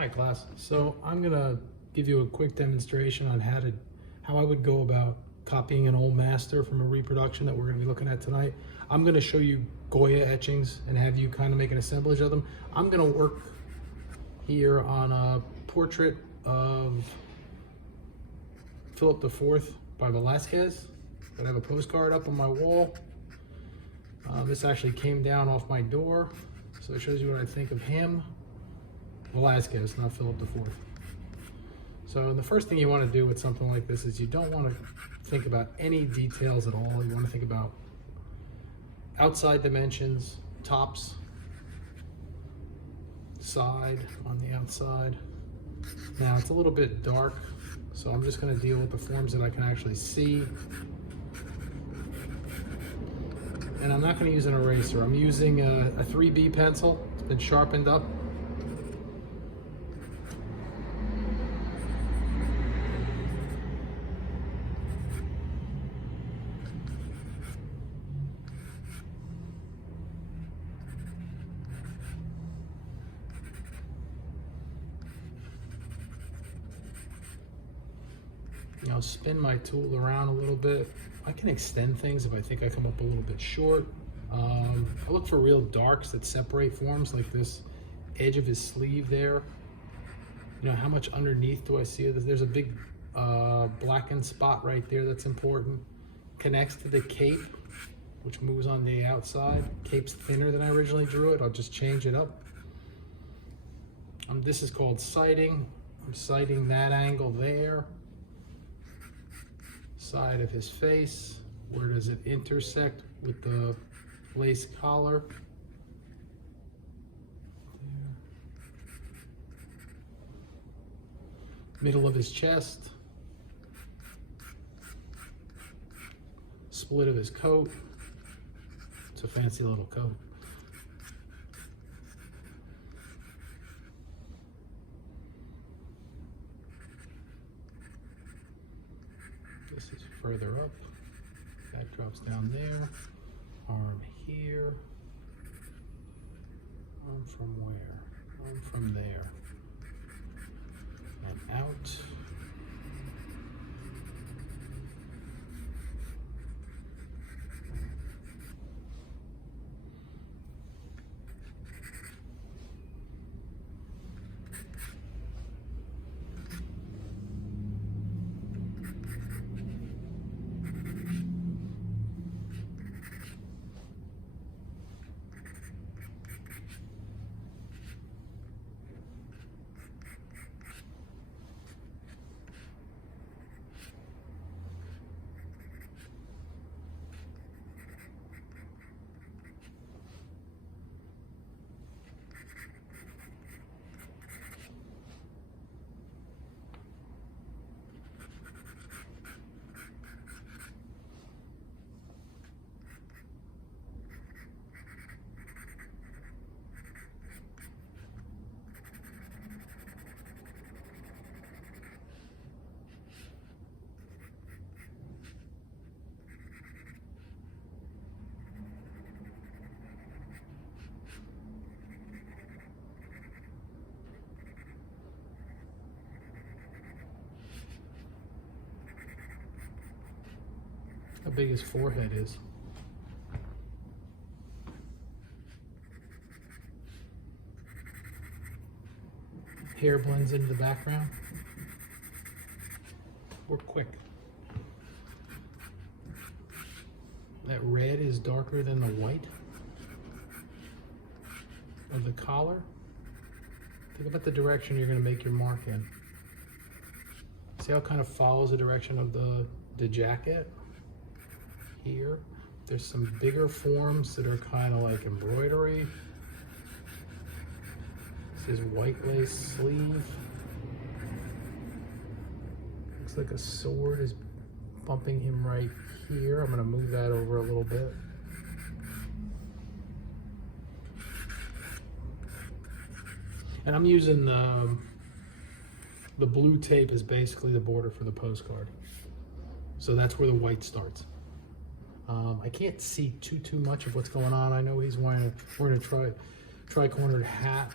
Hi class. So I'm gonna give you a quick demonstration on how I would go about copying an old master from a reproduction that we're gonna be looking at tonight. I'm gonna show you Goya etchings and have you kind of make an assemblage of them. I'm gonna work here on a portrait of Philip IV by Velazquez. I have a postcard up on my wall. This actually came down off my door, so it shows you what I think of him. Velazquez, not Philip IV. So the first thing you want to do with something like this is you don't want to think about any details at all. You want to think about outside dimensions, tops, side on the outside. Now it's a little bit dark, so I'm just going to deal with the forms that I can actually see. And I'm not going to use an eraser. I'm using a 3B pencil. It's been sharpened up. I'll spin my tool around a little bit. I can extend things if I think I come up a little bit short. I look for real darks that separate forms, like this edge of his sleeve there. You know, how much underneath do I see of this? There's a big blackened spot right there that's important. Connects to the cape, which moves on the outside. Cape's thinner than I originally drew it. I'll just change it up. This is called sighting. I'm sighting that angle there. Side of his face. Where does it intersect with the lace collar? There. Middle of his chest. Split of his coat. It's a fancy little coat. This is further up. That drops down there. Arm here. Arm from where? Arm from there. And out. How big his forehead is. Hair blends into the background. Work quick. That red is darker than the white of the collar. Think about the direction you're going to make your mark in. See how it kind of follows the direction of the jacket? Here, there's some bigger forms that are kind of like embroidery. This is white lace sleeve. Looks like a sword is bumping him right here. I'm going to move that over a little bit. And I'm using the blue tape is basically the border for the postcard. So that's where the white starts. I can't see too much of what's going on. I know he's wearing a tri-cornered hat.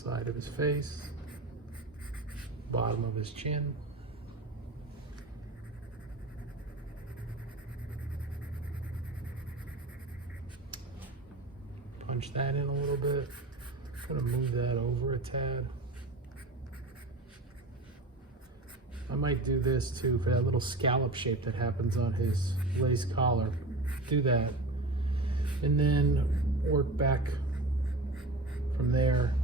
side of his face, bottom of his chin. Punch that in a little bit. I'm gonna move that over a tad. I might do this too for that little scallop shape that happens on his lace collar. Do that. And then work back from there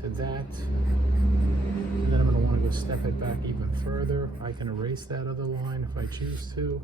to that. And then I'm gonna wanna go step it back even further. I can erase that other line if I choose to.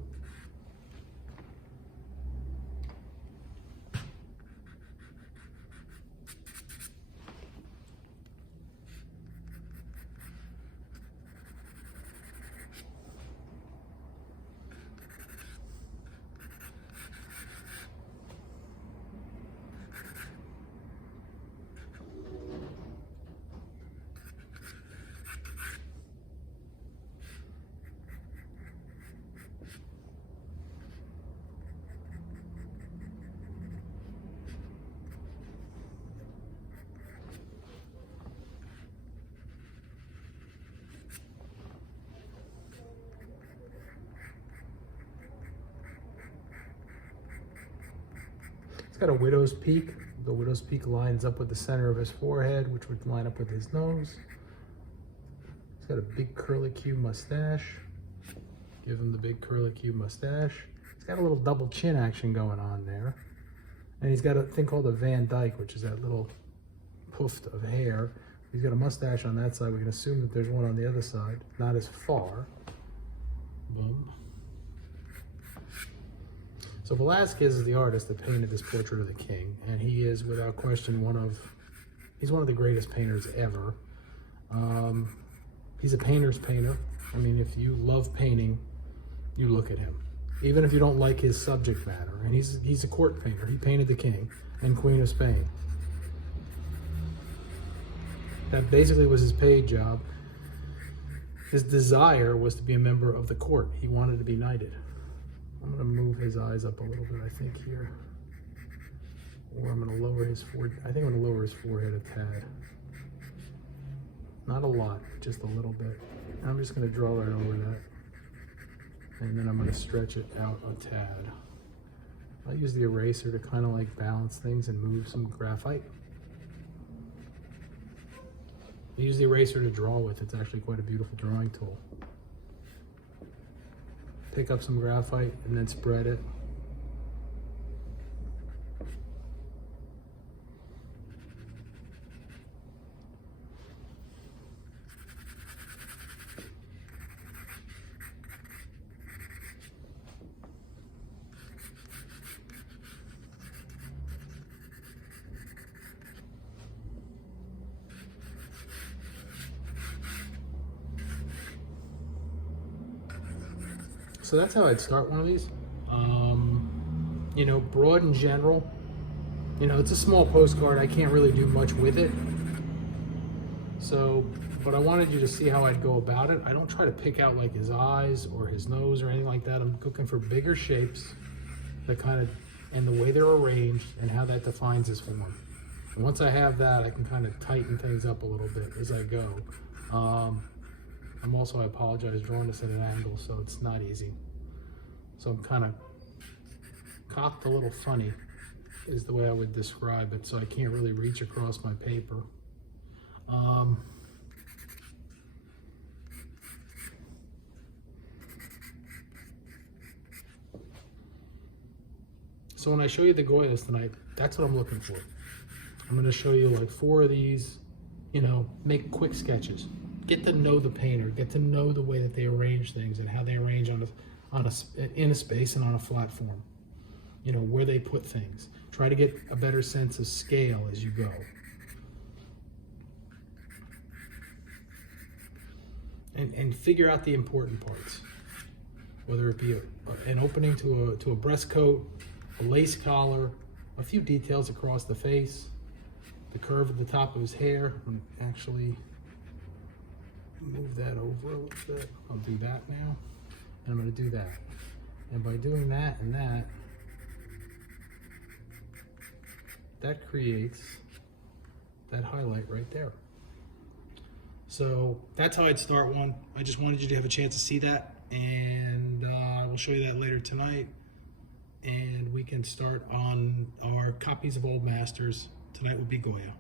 He's got a widow's peak. The widow's peak lines up with the center of his forehead, which would line up with his nose. He's got a big curlicue mustache. Give him the big curlicue mustache. He's got a little double chin action going on there. And he's got a thing called a Van Dyke, which is that little poof of hair. He's got a mustache on that side. We can assume that there's one on the other side, not as far. Boom. So Velazquez is the artist that painted this portrait of the king, and he is without question he's one of the greatest painters ever. He's a painter's painter. I mean, if you love painting, you look at him. Even if you don't like his subject matter, and he's a court painter. He painted the king and Queen of Spain. That basically was his paid job. His desire was to be a member of the court. He wanted to be knighted. I'm gonna move his eyes up a little bit, I think, here. Or I'm gonna lower his forehead. I think I'm gonna lower his forehead a tad. Not a lot, just a little bit. I'm just gonna draw right over that. And then I'm gonna stretch it out a tad. I'll use the eraser to kind of like balance things and move some graphite. I use the eraser to draw with. It's actually quite a beautiful drawing tool. Pick up some graphite and then spread it. So that's how I'd start one of these. You know, broad in general. You know, it's a small postcard. I can't really do much with it. So, but I wanted you to see how I'd go about it. I don't try to pick out like his eyes or his nose or anything like that. I'm looking for bigger shapes that kind of, and the way they're arranged and how that defines his form. And once I have that, I can kind of tighten things up a little bit as I go. I'm also, I apologize, drawing this at an angle, so it's not easy. So I'm kind of cocked a little funny is the way I would describe it, so I can't really reach across my paper. So when I show you the Goyas tonight, that's what I'm looking for. I'm going to show you like 4 of these, you know, make quick sketches. Get to know the painter, get to know the way that they arrange things and how they arrange in a space and on a flat form. You know, where they put things. Try to get a better sense of scale as you go. And figure out the important parts. Whether it be an opening to a breast coat, a lace collar, a few details across the face, the curve at the top of his hair. I'm gonna actually move that over a little bit. I'll do that now. And I'm going to do that. And by doing that and that creates that highlight right there. So that's how I'd start one. I just wanted you to have a chance to see that, and I will show you that later tonight. And we can start on our copies of Old Masters. Tonight would be Goya.